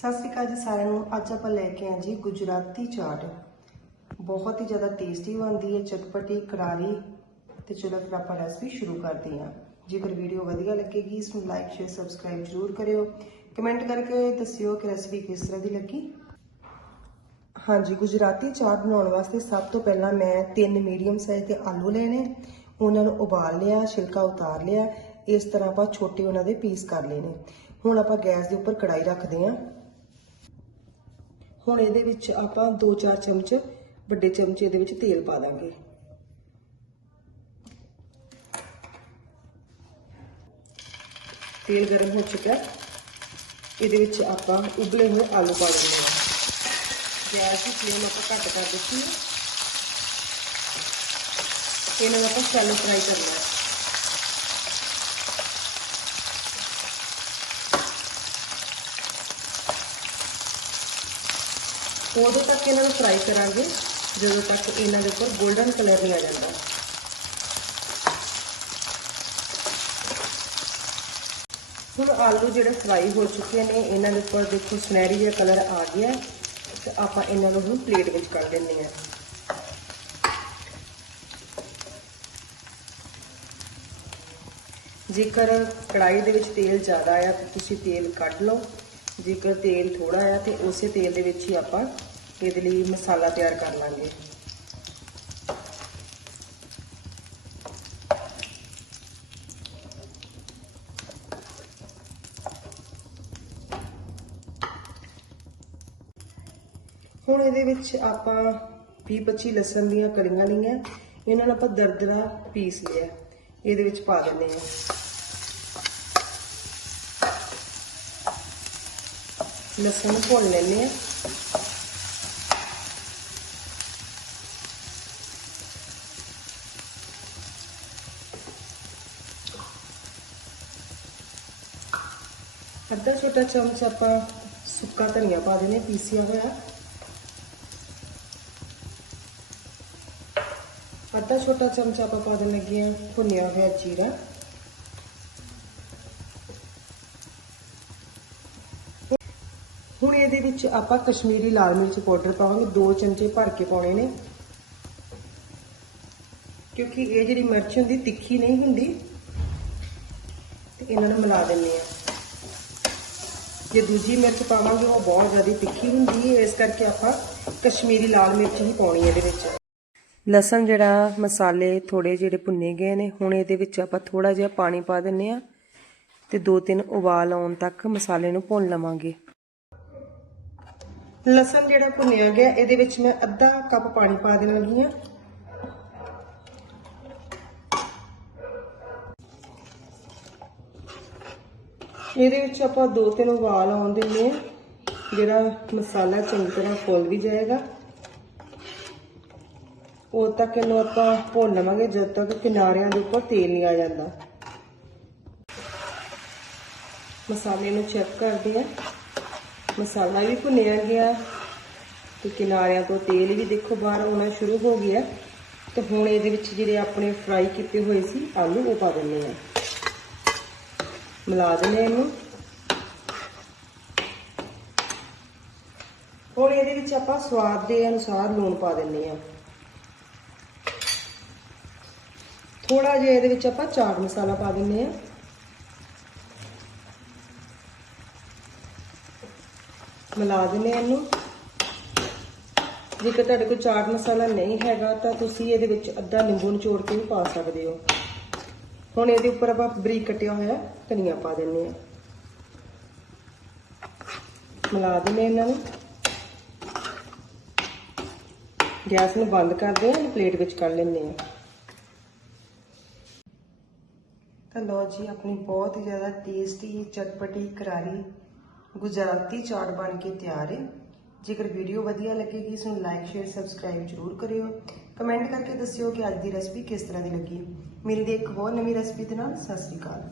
ਸਤਿ ਸ਼੍ਰੀ ਅਕਾਲ ਜੀ ਸਾਰਿਆਂ ਨੂੰ। ਅੱਜ ਆਪਾਂ ਲੈ ਕੇ ਆਏ ਜੀ ਗੁਜਰਾਤੀ ਚਾਟ। ਬਹੁਤ ਹੀ ਜ਼ਿਆਦਾ ਟੇਸਟੀ ਬਣਦੀ ਹੈ, ਚਟਪਟੀ ਕੜਾਰੀ ਤੇ ਚਲੋ ਫਿਰ ਆਪਾਂ ਰੈਸਪੀ ਸ਼ੁਰੂ ਕਰਦੇ ਹਾਂ। ਜੇਕਰ ਵੀਡੀਓ ਵਧੀਆ ਲੱਗੇਗੀ, ਇਸ ਨੂੰ ਲਾਈਕ ਸ਼ੇਅਰ ਸਬਸਕ੍ਰਾਈਬ ਜ਼ਰੂਰ ਕਰਿਓ। ਕਮੈਂਟ ਕਰਕੇ ਦੱਸਿਓ ਕਿ ਰੈਸਪੀ ਕਿਸ ਤਰ੍ਹਾਂ ਦੀ ਲੱਗੀ। ਹਾਂਜੀ, ਗੁਜਰਾਤੀ ਚਾਟ ਬਣਾਉਣ ਵਾਸਤੇ ਸਭ ਤੋਂ ਪਹਿਲਾਂ ਮੈਂ ਤਿੰਨ ਮੀਡੀਅਮ ਸਾਈਜ਼ ਦੇ ਆਲੂ ਲੈਣੇ। ਉਹਨਾਂ ਨੂੰ ਉਬਾਲ ਲਿਆ, ਛਿਲਕਾ ਉਤਾਰ ਲਿਆ। ਇਸ ਤਰ੍ਹਾਂ ਆਪਾਂ ਛੋਟੇ ਉਹਨਾਂ ਦੇ ਪੀਸ ਕਰ ਲੈਣੇ। ਹੁਣ ਆਪਾਂ ਗੈਸ ਦੇ ਉੱਪਰ ਕੜਾਈ ਰੱਖਦੇ ਹਾਂ। ਹੁਣ ਇਹਦੇ ਵਿੱਚ ਆਪਾਂ 2-4 ਚਮਚ, ਵੱਡੇ ਚਮਚੇ ਦੇ ਵਿੱਚ ਤੇਲ ਪਾ ਦਾਂਗੇ। ਤੇਲ ਗਰਮ ਹੋ ਚੁੱਕਾ ਹੈ। ਇਹਦੇ ਵਿੱਚ ਆਪਾਂ ਉਬਲੇ ਹੋਏ ਆਲੂ ਪਾ ਦਿੰਦੇ ਹਾਂ। ਗੈਸ ਦੀ ਫਲੇਮ ਆਪਾਂ ਘੱਟ ਕਰ ਦਿੱਤੀ ਹੈ। ਇਹਨਾਂ ਨੂੰ ਆਪਾਂ ਸ਼ੈਲੋ ਫਰਾਈ ਕਰਨਾ ਹੈ। ਉਦੋਂ ਤੱਕ ਇਹਨਾਂ ਨੂੰ ਫਰਾਈ ਕਰਾਂਗੇ, ਜਦੋਂ ਤੱਕ ਇਹਨਾਂ ਦੇ ਉੱਪਰ 골ਡਨ ਕਲਰ ਨਹੀਂ ਆ ਜਾਂਦਾ। ਹੁਣ ਆਲੂ ਜਿਹੜੇ ਫਰਾਈ ਹੋ ਚੁੱਕੇ ਨੇ, ਇਹਨਾਂ ਦੇ ਉੱਪਰ ਦੇਖੋ ਸੁਨਹਿਰੀ ਜਿਹਾ ਕਲਰ ਆ ਗਿਆ ਤੇ ਆਪਾਂ ਇਹਨਾਂ ਨੂੰ ਹੁਣ ਪਲੇਟ ਵਿੱਚ ਕੱਢ ਦਿੰਦੇ ਹਾਂ। ਜੇਕਰ ਕੜਾਈ ਦੇ ਵਿੱਚ ਤੇਲ ਜ਼ਿਆਦਾ ਆ ਤਾਂ ਤੁਸੀਂ ਤੇਲ ਕੱਢ ਲਓ। ਜੇਕਰ ਤੇਲ ਥੋੜਾ ਆ ਤੇ ਉਸੇ ਤੇਲ ਦੇ ਵਿੱਚ ਹੀ ਆਪਾਂ ਇਹਦੇ ਲਈ ਮਸਾਲਾ ਤਿਆਰ ਕਰ ਲਾਂਗੇ। ਹੁਣ ਇਹਦੇ ਵਿੱਚ ਆਪਾਂ 20-25 ਲਸਣ ਦੀਆਂ ਕਲੀਆਂ ਲਈਆਂ। ਇਹਨਾਂ ਨੂੰ ਆਪਾਂ ਦਰਦਰਾ ਪੀਸ ਲਿਆ। ਇਹਦੇ ਵਿੱਚ ਪਾ ਦਿੰਦੇ ਹਾਂ। ਲਸਣ ਨੂੰ ਭੁੰਨ ਲੈਂਦੇ ਆ ਅੱਧਾ ਛੋਟਾ ਚਮਚ ਆਪਾਂ ਸੁੱਕਾ ਧਨੀਆ ਪਾ ਦਿੰਦੇ ਹਾਂ ਪੀਸਿਆ ਹੋਇਆ ਅੱਧਾ ਛੋਟਾ ਚਮਚ ਆਪਾਂ ਪਾ ਦੇਣ ਲੱਗੇ ਹਾਂ ਭੁੰਨਿਆ ਹੋਇਆ ਜੀਰਾ ਹੁਣ ਇਹਦੇ ਵਿੱਚ ਆਪਾਂ ਕਸ਼ਮੀਰੀ ਲਾਲ ਮਿਰਚ ਪਾਊਡਰ ਪਾਵਾਂਗੇ 2 ਚਮਚੇ ਭਰ ਕੇ ਪਾਉਣੇ ਨੇ। ਕਿਉਂਕਿ ਇਹ ਜਿਹੜੀ ਮਿਰਚ ਹੁੰਦੀ, ਤਿੱਖੀ ਨਹੀਂ ਹੁੰਦੀ, ਤੇ ਇਹਨਾਂ ਨੂੰ ਮਿਲਾ ਦਿੰਨੇ ਆ ਜੇ ਦੂਜੀ ਮਿਰਚ ਪਾਵਾਂਗੇ, ਉਹ ਬਹੁਤ ਜ਼ਿਆਦਾ ਤਿੱਖੀ ਹੁੰਦੀ ਹੈ, ਇਸ ਕਰਕੇ ਆਪਾਂ ਕਸ਼ਮੀਰੀ ਲਾਲ ਮਿਰਚ ਹੀ ਪਾਉਣੀ ਇਹਦੇ ਵਿੱਚ। ਲਸਣ ਜਿਹੜਾ, ਮਸਾਲੇ ਥੋੜੇ ਜਿਹੜੇ ਭੁੰਨੇ ਗਏ ਨੇ, ਹੁਣ ਇਹਦੇ ਵਿੱਚ ਆਪਾਂ ਥੋੜਾ ਜਿਹਾ ਪਾਣੀ ਪਾ ਦਿੰਨੇ ਆ ਤੇ ਦੋ ਤਿੰਨ ਉਬਾਲ ਆਉਣ ਤੱਕ ਮਸਾਲੇ ਨੂੰ ਭੁੰਨ ਲਵਾਂਗੇ। ਲਸਣ ਜਿਹੜਾ ਭੁੰਨਿਆ ਗਿਆ, ਇਹਦੇ ਵਿੱਚ ਮੈਂ ਅੱਧਾ ਕੱਪ ਪਾਣੀ ਪਾ ਦੇਣ ਲੱਗੀ ਆ ਇਹਦੇ ਵਿੱਚ ਆਪਾਂ ਦੋ ਤਿੰਨ ਉਬਾਲ ਆਉਣ ਦਿੰਨੇ ਆ ਜਿਹੜਾ ਮਸਾਲਾ ਚੰਗੀ ਤਰ੍ਹਾਂ ਫੁੱਲ ਵੀ ਜਾਏਗਾ। ਉਦੋਂ ਤੱਕ ਇਹਨੂੰ ਆਪਾਂ ਭੁੰਨ ਲਵਾਂਗੇ, ਜਦ ਤੱਕ ਕਿਨਾਰਿਆਂ ਦੇ ਉੱਪਰ ਤੇਲ ਨਹੀਂ ਆ ਜਾਂਦਾ। ਮਸਾਲੇ ਨੂੰ ਚੈੱਕ ਕਰਦੇ ਆ ਮਸਾਲਾ ਵੀ ਭੁੰਨਿਆ ਗਿਆ ਤੇ ਕਿਨਾਰਿਆਂ ਤੋਂ ਤੇਲ ਵੀ ਦੇਖੋ ਬਾਹਰ ਆਉਣਾ ਸ਼ੁਰੂ ਹੋ ਗਿਆ। ਤੇ ਹੁਣ ਇਹਦੇ ਵਿੱਚ ਜਿਹੜੇ ਆਪਣੇ ਫਰਾਈ ਕੀਤੇ ਹੋਏ ਸੀ, ਆਲੂ ਉਹ ਪਾ ਦਿੰਨੇ ਆ ਮਿਲਾ ਦਿੰਨੇ ਇਹਨੂੰ। ਹੁਣ ਇਹਦੇ ਵਿੱਚ ਆਪਾਂ ਸਵਾਦ ਦੇ ਅਨੁਸਾਰ ਲੂਣ ਪਾ ਦਿੰਨੇ ਆ ਥੋੜਾ ਜਿਹਾ ਇਹਦੇ ਵਿੱਚ ਆਪਾਂ ਚਾਟ ਮਸਾਲਾ ਪਾ ਦਿੰਨੇ ਆ ਮਿਲਾ ਦਿੰਨੇ ਇਹਨੂੰ। ਜੇਕਰ ਤੁਹਾਡੇ ਕੋਲ ਚਾਟ ਮਸਾਲਾ ਨਹੀਂ ਹੈਗਾ, ਤਾਂ ਤੁਸੀਂ ਇਹਦੇ ਵਿੱਚ ਅੱਧਾ ਨਿੰਬੂ ਨਿਚੋੜ ਕੇ ਵੀ ਪਾ ਸਕਦੇ ਹੋ। ਹੁਣ ਇਹਦੇ ਉੱਪਰ ਆਪਾਂ ਬਰੀਕ ਕੱਟਿਆ ਹੋਇਆ ਧਨੀਆ ਪਾ ਦਿੰਨੇ ਆ ਮਿਲਾ ਦਿੰਨੇ ਇਹਨਾਂ ਨੂੰ। ਗੈਸ ਨੂੰ ਬੰਦ ਕਰਦੇ ਹਾਂ ਪਲੇਟ ਵਿੱਚ ਕੱਢ ਲੈਂਦੇ ਹਾਂ। ਤਾਂ ਲੋ ਜੀ, ਆਪਣੀ ਬਹੁਤ ਹੀ ਜ਼ਿਆਦਾ ਟੇਸਟੀ ਚਟਪਟੀ ਕਰਾਰੀ ਗੁਜਰਾਤੀ ਚਾਟ ਬਣ ਕੇ ਤਿਆਰ ਹੈ। ਜੇਕਰ ਵੀਡੀਓ ਵਧੀਆ ਲੱਗੇਗੀ ਇਸ ਨੂੰ ਲਾਈਕ ਸ਼ੇਅਰ ਸਬਸਕ੍ਰਾਈਬ ਜ਼ਰੂਰ ਕਰਿਓ। ਕਮੈਂਟ ਕਰਕੇ ਦੱਸਿਓ ਕਿ ਅੱਜ ਦੀ ਰੈਸਪੀ ਕਿਸ ਤਰ੍ਹਾਂ ਦੀ ਲੱਗੀ। ਮਿਲਦੀ ਇੱਕ ਹੋਰ ਨਵੀਂ ਰੈਸਪੀ ਦੇ ਨਾਲ। ਸਤਿ ਸ਼੍ਰੀ ਅਕਾਲ।